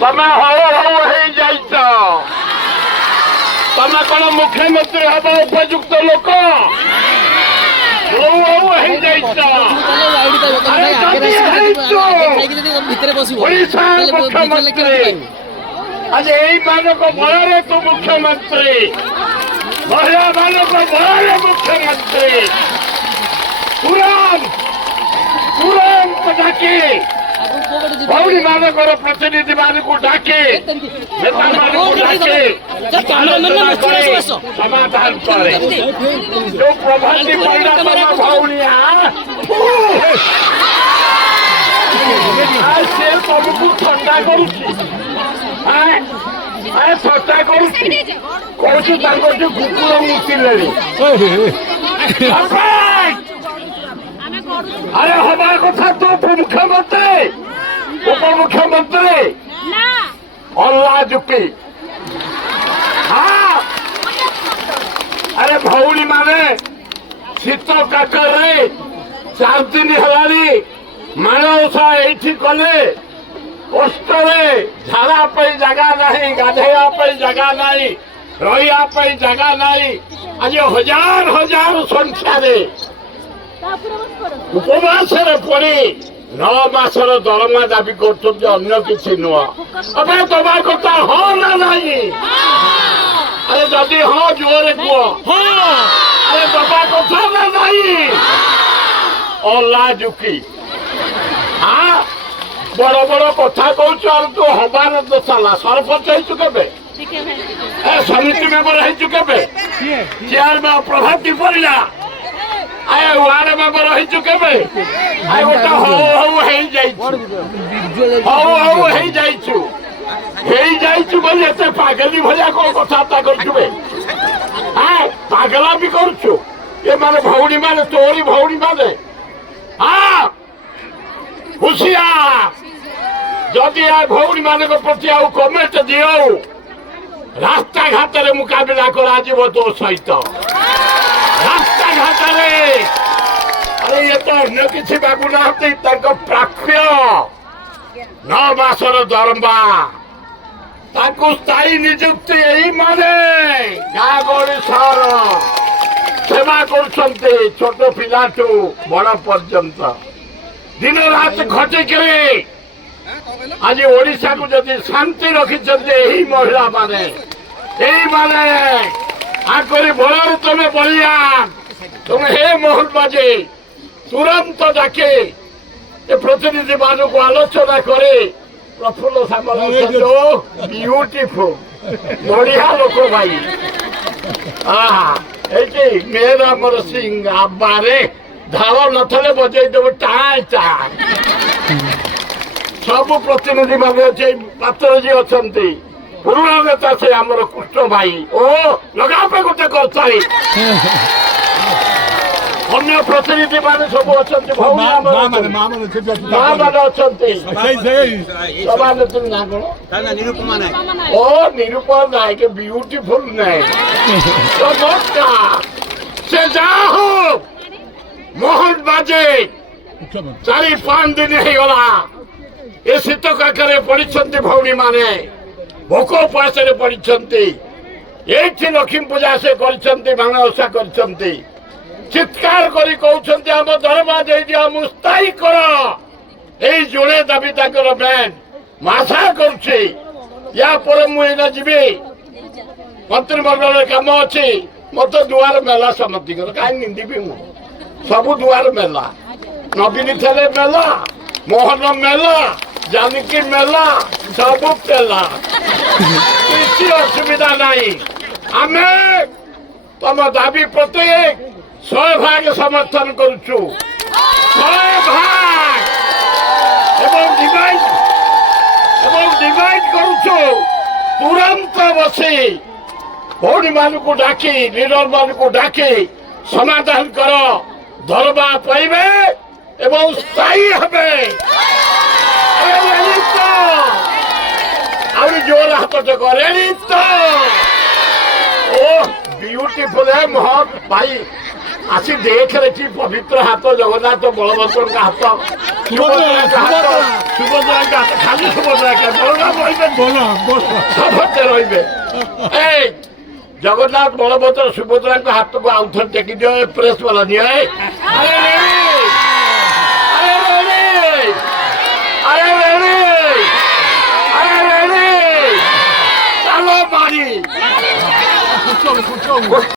ତମେ ହଉ ହଉ ହେଇଯାଇଛ। ତମେ କଣ ମୁଖ୍ୟମନ୍ତ୍ରୀ ହେବା ଉପଯୁକ୍ତ ଲୋକ? ହଉ ହଉ ହେଇଯାଇଛ। ଓଡ଼ିଶା ମୁଖ୍ୟମନ୍ତ୍ରୀ ଆଜି ଏଇମାନଙ୍କ ବଳରେ ତୁ ମୁଖ୍ୟମନ୍ତ୍ରୀ, ମହିଳାମାନଙ୍କ ବଳରେ ମୁଖ୍ୟମନ୍ତ୍ରୀ। ତୁରନ୍ତ ଡାକି ଭଉଣୀ ମାନଙ୍କର ପ୍ରତିନିଧି ମାନଙ୍କୁ ଡାକି ନେତା ମାନଙ୍କୁ ଡାକି ଆଲୋଚନା କରି ସମାଧାନ କରେ। ଯୋଉ ପ୍ରଭାତୀ ପରିଡ଼ା ତମ ଭଉଣୀଆ ସେ ତମକୁ ଥଟ୍ଟା କରୁଛି, ଥଟ୍ଟା କରୁଛି, କହୁଛି ତାଙ୍କର ଯୋଉ କୁକୁର ମୁତିଲେଣି। আরে হবার কথা তো মুখ্যমন্ত্রী উপমুখ্যমন্ত্রী অল্লাযুকি। হ্যাঁ আরে ভৌণী মানে শীত কাকরে 4 দিন হেলানি মানবসা এইଠି কলে কষ্টরে ঝাড়া পাই জায়গা নাই, গাধেয়া পাই জায়গা নাই, রহিয়া পাই জায়গা নাই। আজ হাজার হাজার সংখ্যারে উপবাসରେ ପଡି 9 ମାସର ଦରମା ଦାବି କରୁଛନ୍ତି, ଅନ୍ୟ କିଛି ନୁହଁ। ଏବେ ତମ କଥା ହଁ ନା ନାହିଁ? ଆରେ ଯଦି ହଁ ଜୋରେ କୁହ। ଆରେ ଦବା କଥା ନା ନାହିଁ? ଅଲାଜୁକି ବଡ ବଡ କଥା କହୁଛୁ ଆଉ ତୁ ହବାର ଦୋଷାଲା। ସରପଞ୍ଚ ହେଇଛୁ କେବେ? ସମିତି ମେମ୍ବର ହେଇଛୁ କେବେ? ଚେୟାରମ୍ୟାନ ପ୍ରଭାତୀ ପରିଡ଼ା ଆଏ ୱାର୍ଡ ମେମ୍ବର ହେଇଛୁ କେବେ? ଆଏ ଗୋଟେ ହଉ ହଉ ହେଇଯାଇଛୁ ବୋଲି ଏତେ ପାଗଲି ଭଳିଆ କଣ କଥାବାର୍ତ୍ତା କରୁଛୁ? ପାଗଲା ବି କରୁଛୁ। ଏମାନେ ଭଉଣୀ ମାନେ, ତୋରି ଭଉଣୀ ମାନେ ହୁସିଆର। ଯଦି ଏ ଭଉଣୀ ମାନଙ୍କ ପ୍ରତି ଆଉ କମେଣ୍ଟ ଦିଅ, ରାସ୍ତାଘାଟରେ ମୁକାବିଲା କରାଯିବ ତୋ ସହିତ। ରାସ୍ତାଘାଟରେ ଆରେ ଇଏ ତ ଅନ୍ୟ କିଛି ମାଗୁନାହାନ୍ତି, ତାଙ୍କ ପ୍ରାପ୍ୟ 9 ମାସର ଦରମା, ତାଙ୍କୁ ସ୍ଥାୟୀ ନିଯୁକ୍ତି। ଏଇମାନେ ଗାଁ ଗହଳି ସହର ସେବା କରୁଛନ୍ତି, ଛୋଟ ପିଲାଠୁ ବଡ଼ ପର୍ଯ୍ୟନ୍ତ ଦିନ ରାତ ଖଟିକିରି ଆଜି ଓଡ଼ିଶାକୁ ଯଦି ଶାନ୍ତି ରଖିଛନ୍ତି ଏହି ମହିଳା ମାନେ, এইମାନେ ଆଗରେ ବଳରେ ତମେ ବଳିଆ ତମେ ହେ ମୋହନ ବାଜେ ତୁରନ୍ତ ଡାକେ ଏ ପ୍ରତିନିଧି ମାନଙ୍କୁ ଆଲୋଚନା করে। ପ୍ରଫୁଲ୍ଲ ସାମଲ ବିୟୁଟିଫୁଲ ବଢିଆ ଲୋକ ଭାଇ। ଏଇଠି ମେର ଅମର ସିଂ ଆବାରେ ଧାଳ ନଥିଲେ ବଜେଇ ଦେବ ଟାଏ ଟାଏ। ସବୁ ପ୍ରତିନିଧି ମାନେ ପାତ୍ରଜୀ ଅଛନ୍ତି, ପୁରୁଣା ନେତା ସେ ଆମର କୃଷ୍ଣ ଭାଇ। ଓ ଲଗା ପାଇଁ ଗୋଟେ କର୍ତ୍ତାଳି। ଅନ୍ୟ ପ୍ରତିନିଧି ମାନେ ସବୁ ଅଛନ୍ତି, ଭଉଣୀ ମା ମାନେ ଅଛନ୍ତି। ସଭାନେତ୍ରୀ ନା କଣ? ଓ ନିରୂପମା ନାୟକ, ବିୟୁଟିଫୁଲ ନାୟକ। ଚମତ୍କାର। ସେ ଯାହା ହଉ ମୋହନ ବାଜେ 4-5 ଦିନ ହେଇଗଲା ଏ ଶୀତ କାକରେ ପଡିଛନ୍ତି ଭଉଣୀ ମାନେ, ଭୋକ ଉପାସରେ ପଡିଛନ୍ତି। ଏଇଠି ଲକ୍ଷ୍ମୀ ପୂଜା ସେ କରିଛନ୍ତି, ମାଣ ଓଷା କରିଛନ୍ତି। ଚିତ୍କାର କରି କହୁଛନ୍ତି ଆମ ଦରମା ଦେଇଦିଅ, ଆମକୁ ସ୍ଥାୟୀ କର। ଏଇ ଯୋଡ଼େ ଦାବି ତାଙ୍କର ମ୍ୟାନ୍। ମୁଁ ଆଶା କରୁଛି ୟା ପରେ ମୁଁ ଏଇନା ଯିବି, ମନ୍ତ୍ରିମଣ୍ଡଳରେ କାମ ଅଛି। ମତେ ଦୁଆର ମେଲା ସମସ୍ତିଙ୍କର, କାହିଁ ନିନ୍ଦିବି ମୁଁ? ସବୁ ଦୁଆର ମେଲା, ନବୀନ ଥିଲେ ମେଲା, ମୋହନ ମେଲା, ଜାନକୀ ମେଲା, ସବୁ ମେଲା, କିଛି ଅସୁବିଧା ନାହିଁ। ଆମେ ତମ ଦାବି ପ୍ରତି 100% ସମର୍ଥନ କରୁଛୁ, 100% ଏବଂ ଡିମାଣ୍ଡ କରୁଛୁ। ତୁରନ୍ତ ବସି ଭଉଣୀ ମାନଙ୍କୁ ଡାକି, ଲିଡର ମାନଙ୍କୁ ଡାକି ସମାଧାନ କର। ଦରମା ପାଇବେ ଏବଂ ସ୍ଥାୟୀ ହେବେ। ଆହୁରି ଜୋର ହାତ ଟେକ। ରେଡି ତ? ଓ ବିୟୁଟିଫୁଲ है मोहन भाई, ଆସି ଦେଖରେ କି ପବିତ୍ର ହାତ ଜଗନ୍ନାଥ ବଳଭଦ୍ରଙ୍କ ହାତ ସୁଭଦ୍ରାଙ୍କ ହାତ ଖାଲି ସୁଭଦ୍ରା ବଳରାମ ରହିବେ ସମସ୍ତେ ରହିବେ। ଏଇ ଜଗନ୍ନାଥ ବଳଭଦ୍ର ସୁଭଦ୍ରାଙ୍କ ହାତକୁ ଆଉ ଥରେ ଟେକି ଦିଅ ପ୍ରେସ୍ ବାଲା ନିଅ। ଚାଲ ମାରି